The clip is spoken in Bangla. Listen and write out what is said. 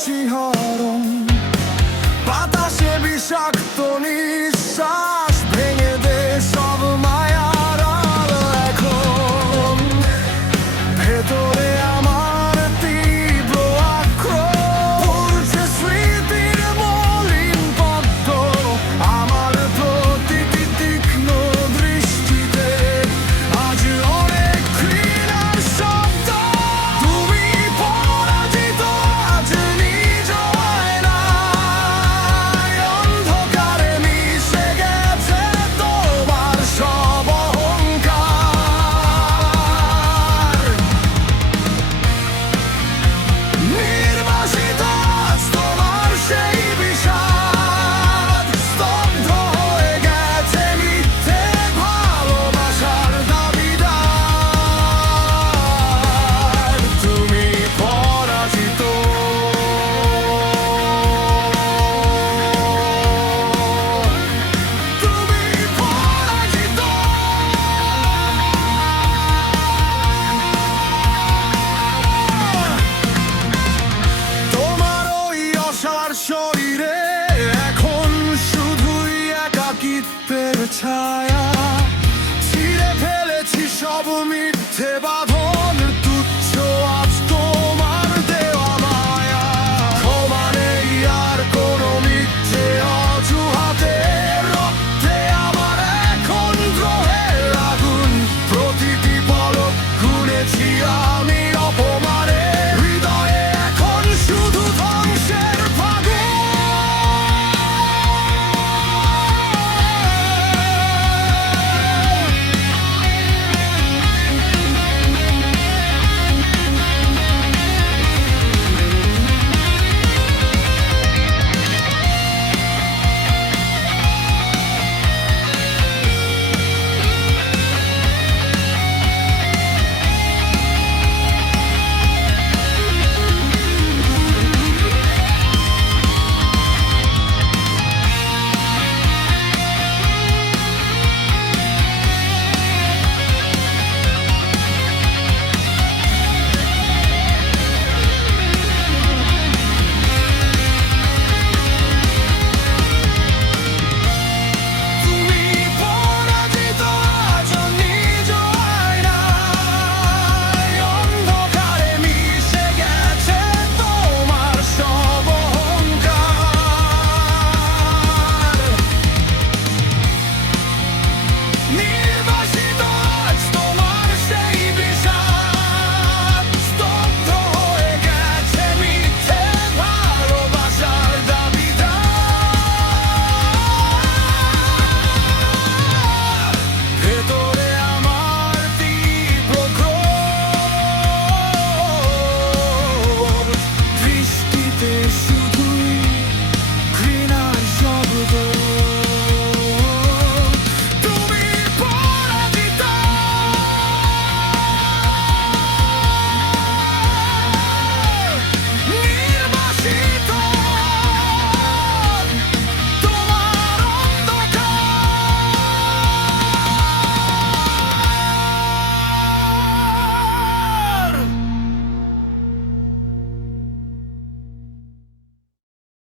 শিহরণ বাতাসে বিষাক্ত নিঃশ্বাস ভেঙে দে সব মায়ার আলো এখন ভেতরে আমার তীব্র আক্রোশ উড়ছে স্মৃতির মলিন পদ্ম আমার প্রতিটি তীক্ষ্ণ দৃষ্টিতে আজ অনেক ঘৃণার শব্দ তুমি পরাজিত আজ নিজ আয়নায় অন্ধকারে মিশে গেছে তোমার সব অহংকার নির্বাসিত আজ তোমার সেই বিষাদ স্তব্ধ হয়ে গেছে মিথ্যে ভালোবাসার দাবিদার তুমি পরাজিত তুমি পরাজিত তোমার ওই অসার শরীরে এখন শুধুই একাকিত্বের ছায়া ছিঁড়ে ফেলেছি সব মিথ্যে বাঁধন তুচ্ছ আজ তোমার দেওয়া মায়া ক্ষমা নেই আর কোনো মিথ্যে অজুহাতে রক্তে আমার এখন দ্রোহের আগুন প্রতিটি পলক গুনেছি আমি অপমানে হৃদয়ে এখন শুধু ধ্বংসের ফাগুন তুমি পরাজিত আজ নিজ আয়নায় অন্ধকারে মিশে গেছে তোমার সব অহংকার